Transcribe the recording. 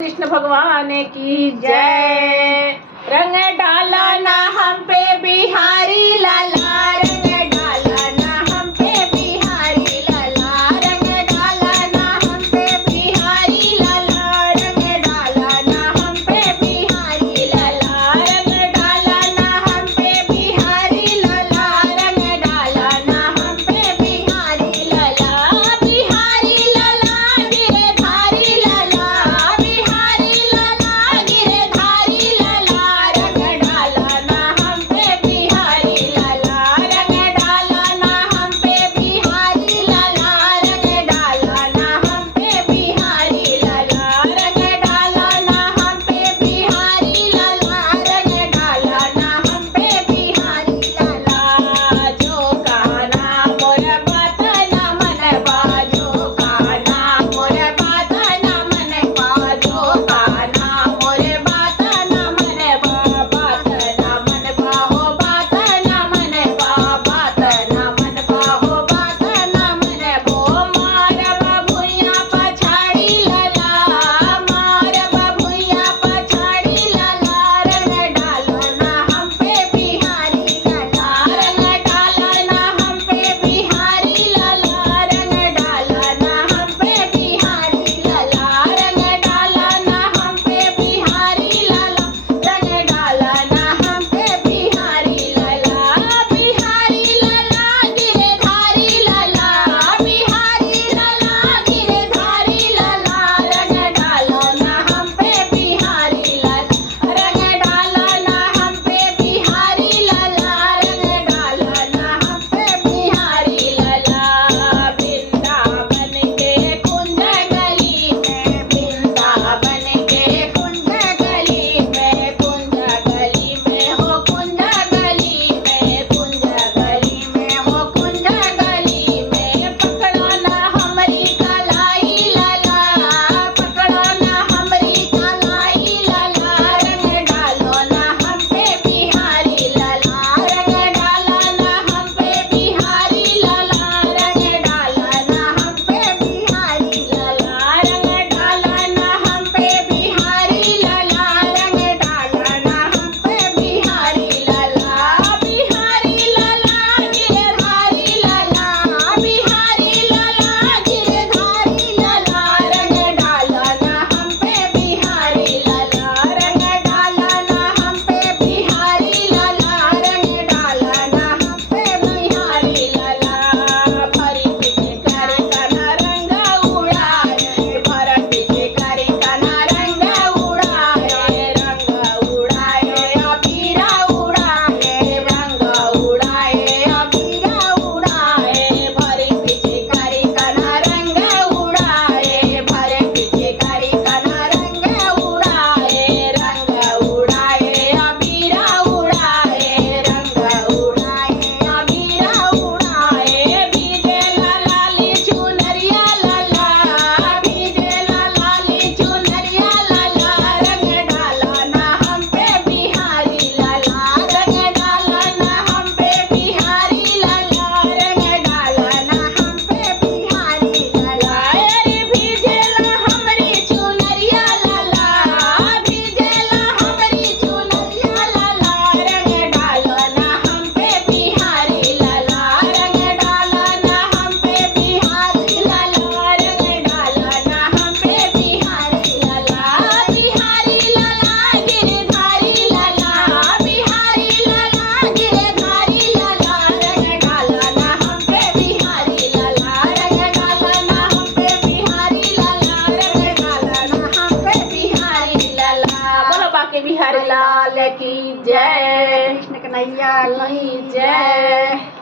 कृष्ण भगवान की जय। रंग डाला ना हम पे बिहारी लाला, रंग डाला ना हम पे बिहारी लाला, रंग डाला ना हम पे बिहारी लाला, रंग डाला ना हम पे बिहारी लाला, रंग डाला ना हम पे बिहारी लाला, रंग डाला ना हम पे बिहारी लाला, बिहारी लाला गिरधारी लाला, बिहारी लाला गिरधारी लाला, रंग डाला ना हम पे बिहारी लाला, रंग डाला ना हम पे बिहारी लाला, रंग डाला ना हम पे बिहारी लाला, रंग डाला ना हम पे बिहारी लाला, रंग डाला ना हम पे बिहारी लाला। जो काना मोर बात ना मनवा, जो काना मोर बात ना मनवा, जो काना मोर बात ना मनवा, बात ना मनवा हो बात ना मनवा, बात ना मनवा हो बात ना मनवो, मार बबुया पछाड़ी लाला, मार बबुया पछाड़ी लाला, रंग डालो ना हम पे बिहारी लाला, रंग डाला ना हम पे बिहारी लाला, रंग डाला ना हम पे बिहारी लाला, रंग डाला ना हम पे बिहारी लाला, रंग डाला ना हम पे बिहारी लाला, बिहारी लाला गिरधारी लाला, बिहारी लाला गिरधारी लाला, रंग डालो ना हम पे बिहारी लाला, रंग डाला ना हम पे बिहारी लाला, रंग डाला ना हम पे बिहारी लाला। वृंदावन के कुंज गली में, वृंदावन के कुंज गली में, कुंज गली में हो कुंज गली में, कुंज गली में हो कुंज गली में, पकड़ो ना हमारी कलाई लाला, पकड़ो ना हमारी कलाई लाला, रंग डालो ना हम पे बिहारी लाला, रंग डाला ना हम पे बिहारी लाला, रंग डाला ना हम पे बिहारी लाला, रंग डाला ना हम पे बिहारी लाला, रंग डाला ना हम पे बिहारी लाला, बिहारी लाला गिरधारी लाला, बिहारी लाला गिरधारी लाला, रंग डाला ना हम पे बिहारी लाला, रंग डाला ना हम पे बिहारी लाला, रंग डाला ना हम पे बिहारी लाला। भरी पिचकारी का रंग उड़ाए, भर पिचकारी का रंग उड़ाए, रंग उड़ाए अबीरा उड़ाए, रंग उड़ाए अबीरा उड़ाए, भरी पिचकारी का रंग उड़ाए, भरे पिचकारी का रंग उड़ाए, रंग उड़ाए अबीरा उड़ाए, रंग उड़ाए अबीरा उड़ाए, भीजे लाली चुनरिया लाला, भीजे लाली चुनरिया लाला, रंग डाला ना हम पे बिहारी लाला, रंग डाला ना हम पे बिहारी लाला, रंग डाला ना हम पे बिहारी लाला, अरे भीजे ला हमारी चुनरिया लाला, भीजे ला हमारी चुनरिया लाला, रंग डालो ना हम पे बिहारी लाला, रंग डाला ना हम पे बिहारी लाला, रंग डाला ना हम पे बिहारी लाला, बिहारी लाला गिरधारी लाला, बिहारी लाला गिरधारी लाला, रंग डाला ना हम पे बिहारी लाला, रंग डाला ना हम पे बिहारी लाला, रंग डाला ना हम पे बिहारी लाला। बोलो बाके बिहारी लाल की जय, कृष्ण कन्हैया की जय।